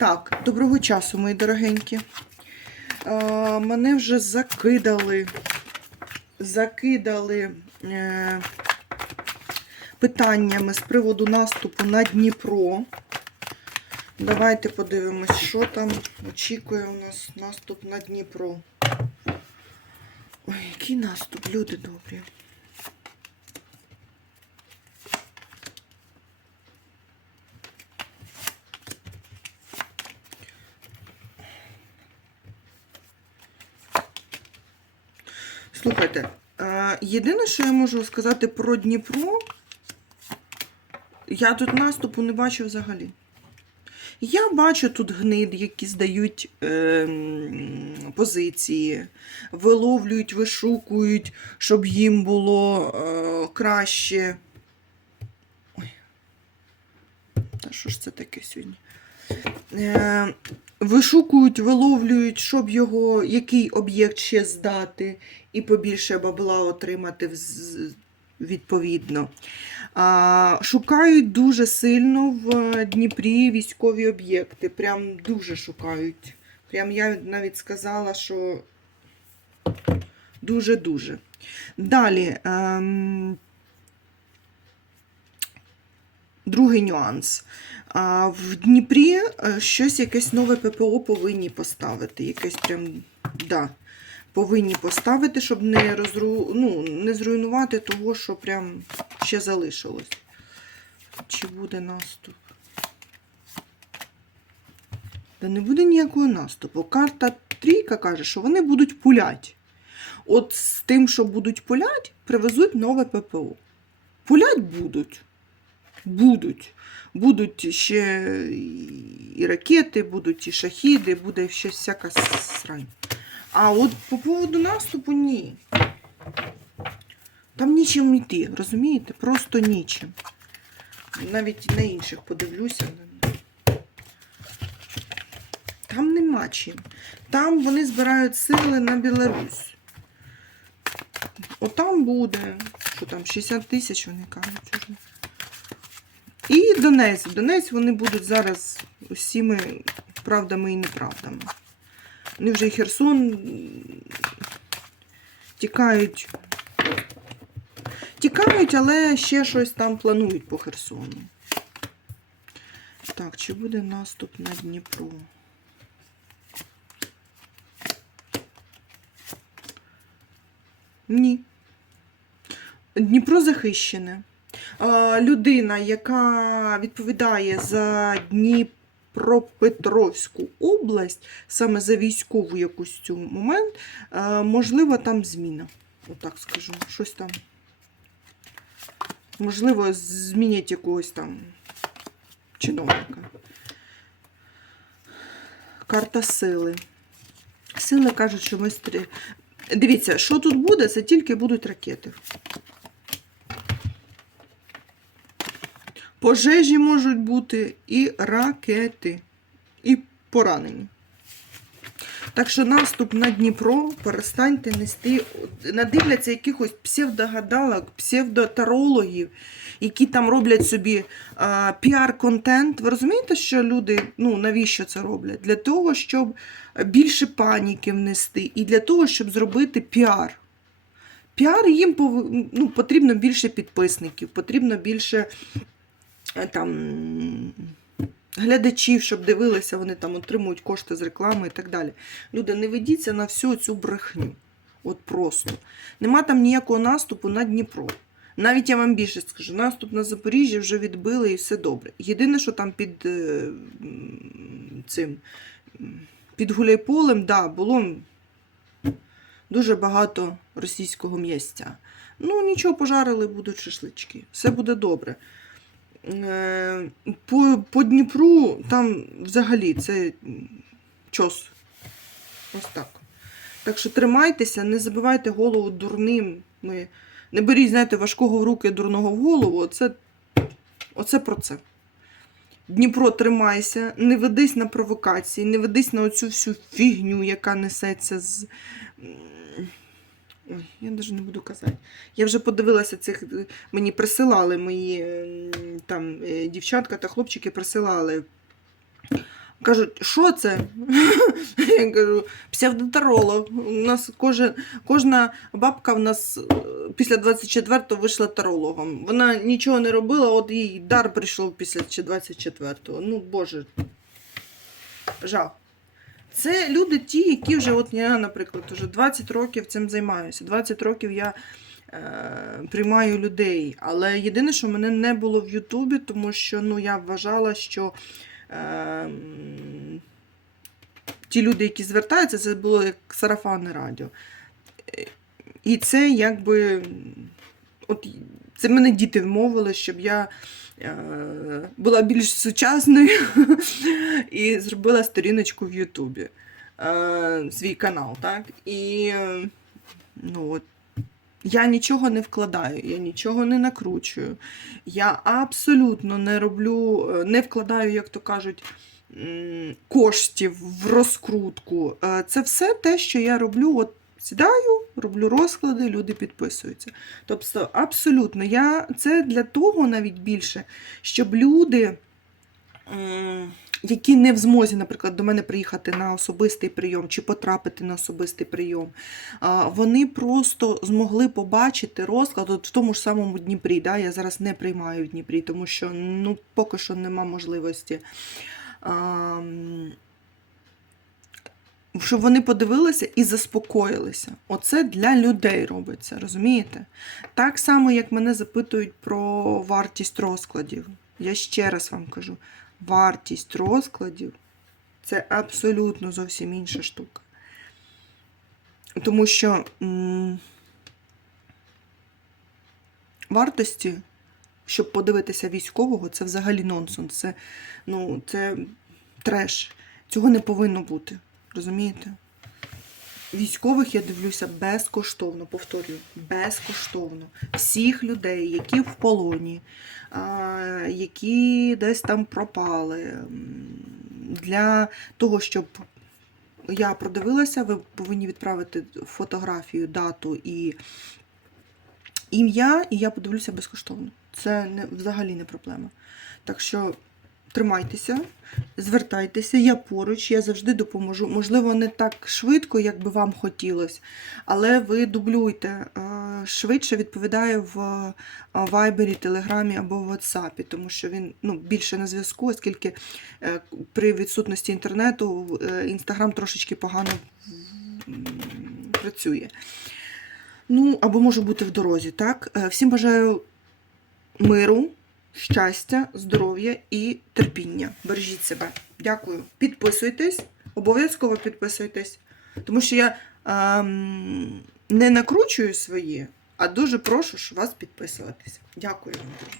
Так, доброго часу, мої дорогенькі. Е, мене вже закидали. Закидали е, питаннями з приводу наступу на Дніпро. Давайте подивимось, що там очікує у нас наступ на Дніпро. Ой, який наступ, люди добрі. Слухайте, єдине, що я можу сказати про Дніпро, я тут наступу не бачу взагалі. Я бачу тут гнид, які здають е, позиції, виловлюють, вишукують, щоб їм було е, краще. Ой. Та що ж це таке сьогодні? Е, вишукують, виловлюють, щоб його, який об'єкт ще здати, і побільше бабла отримати відповідно. Шукають дуже сильно в Дніпрі військові об'єкти. Прям дуже шукають. Прям я навіть сказала, що дуже-дуже. Далі. Ем, другий нюанс. В Дніпрі е, щось якесь нове ППО повинні поставити. Якесь прям, да, повинні поставити, щоб не, розру... ну, не зруйнувати того, що прям ще залишилось. Чи буде наступ? Та не буде ніякого наступу. Карта трійка каже, що вони будуть пулять. От з тим, що будуть пулять, привезуть нове ППО. Пулять будуть. Будуть. Будуть ще і ракети, будуть і шахіди, буде ще всяка срань. А от по поводу наступу ні. Там нічим йти, розумієте? Просто нічим. Навіть на інших подивлюся. Там нема чим. Там вони збирають сили на Білорусь. Отам буде, що там, 60 тисяч вони кажуть. І Донець. Донець вони будуть зараз усіми правдами і неправдами. Вони вже Херсон тікають. Тікають, але ще щось там планують по Херсону. Так, чи буде наступ на Дніпро? Ні. Дніпро захищене. Людина, яка відповідає за Дніпропетровську область, саме за військову якусь цю момент, можливо, там зміна. Отак скажу. Щось там. Можливо, змінять якогось там чиновника. Карта сили. Сили кажуть, що ми стрі... Дивіться, що тут буде, це тільки будуть ракети. Пожежі можуть бути і ракети, і поранені. Так що наступ на Дніпро перестаньте нести, надивляться якихось псевдогадалок, псевдотарологів, які там роблять собі піар-контент. Ви розумієте, що люди, ну навіщо це роблять? Для того, щоб більше паніки внести, і для того, щоб зробити піар. Піар їм ну, потрібно більше підписників, потрібно більше там глядачів, щоб дивилися, вони там отримують кошти з реклами і так далі. Люди, не ведіться на всю цю брехню. От просто. Нема там ніякого наступу на Дніпро. Навіть я вам більше скажу, наступ на Запоріжжя вже відбили і все добре. Єдине, що там під е, цим під Гуляйполем, да, було дуже багато російського м'ясця. Ну, нічого, пожарили, будуть шашлички. Все буде добре. Е, По, по Дніпру там взагалі це чос. Ось так. Так що тримайтеся, не забивайте голову дурним. Ми... Не беріть, знаєте, важкого в руки, дурного в голову. Оце, оце про це. Дніпро, тримайся, не ведись на провокації, не ведись на оцю всю фігню, яка несеться з. Ой, я навіть не буду казати. Я вже подивилася цих. е, Мені присилали мої там е, дівчатка та хлопчики присилали Кажуть, що це? Я кажу, псевдотаролог. У нас кожен, кожна бабка в нас е, після 24-го вийшла тарологом. Вона нічого не робила, от їй дар прийшов після 24-го. Ну, Боже. Жах. Це люди ті, які вже, от я, наприклад, вже 20 років цим займаюся. 20 років я е, приймаю людей. Але єдине, що мене не було в Ютубі, тому що ну, я вважала, що е, ті люди, які звертаються, це було як сарафанне радіо. І це якби. От, це мене діти вмовили, щоб я була більш сучасною і зробила сторіночку в Ютубі. Е, свій канал, так? І е, ну, от, я нічого не вкладаю, я нічого не накручую. Я абсолютно не роблю, е, не вкладаю, як то кажуть, коштів в розкрутку. Е, Це все те, що я роблю. От сідаю, роблю розклади, люди підписуються. Тобто, абсолютно, я це для того навіть більше, щоб люди. Які не в змозі, наприклад, до мене приїхати на особистий прийом чи потрапити на особистий прийом, вони просто змогли побачити розклад от в тому ж самому Дніпрі. Да? Я зараз не приймаю в Дніпрі, тому що ну, поки що нема можливості. Щоб вони подивилися і заспокоїлися. Оце для людей робиться, розумієте? Так само, як мене запитують про вартість розкладів. Я ще раз вам кажу: вартість розкладів це абсолютно зовсім інша штука. Тому що м, вартості, щоб подивитися військового, це взагалі нонсенс. Це, ну, це треш. Цього не повинно бути. Розумієте? Військових я дивлюся безкоштовно, повторюю, безкоштовно. Всіх людей, які в полоні, які десь там пропали. Для того, щоб я продивилася, ви повинні відправити фотографію, дату і ім'я, і я подивлюся безкоштовно. Це не, взагалі не проблема. Так що тримайтеся, звертайтеся, я поруч, я завжди допоможу. Можливо, не так швидко, як би вам хотілося, але ви дублюйте. Е, Швидше відповідає в е, Вайбері, Телеграмі або в WhatsApp, тому що він ну, більше на зв'язку, оскільки е, при відсутності інтернету Інстаграм трошечки погано працює. Ну, або може бути в дорозі, так? Всім бажаю миру, щастя, здоров'я і терпіння. Бережіть себе. Дякую. Підписуйтесь, обов'язково підписуйтесь. Тому що я ем, не накручую свої, а дуже прошу вас підписуватися. Дякую вам дуже.